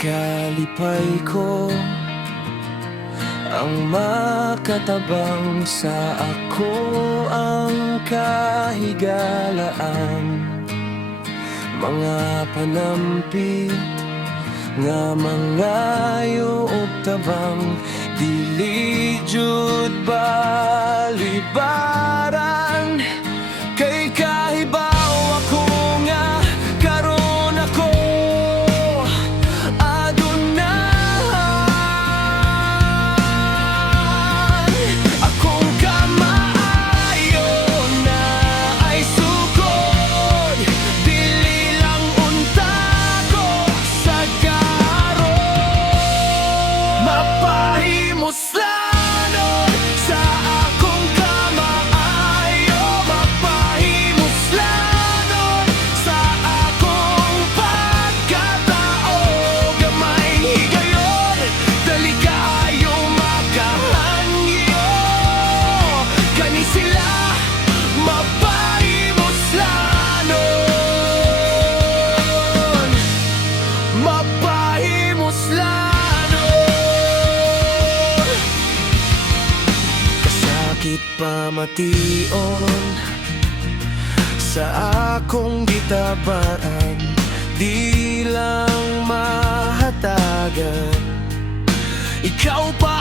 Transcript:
Kalipay ko ang makatabang sa ako ang kahigalaan. Mga panampit nga mga yuog tabang dili jud balibaran. Kay kahibaw ako nga karon ako adunan. Akong kamaayo na ay sukod, dili lang unta ko sa karon. Mapahimuslanon sa akong kamaayo, mapahimuslanon sa akong pagkatao. Gamay higayon, dali kaayo makahangyo. Kani sila mapahimuslanon, mapahimuslanon. Kasakit pamation sa akong gitabaran, di lang mahatagan. Ikaw pa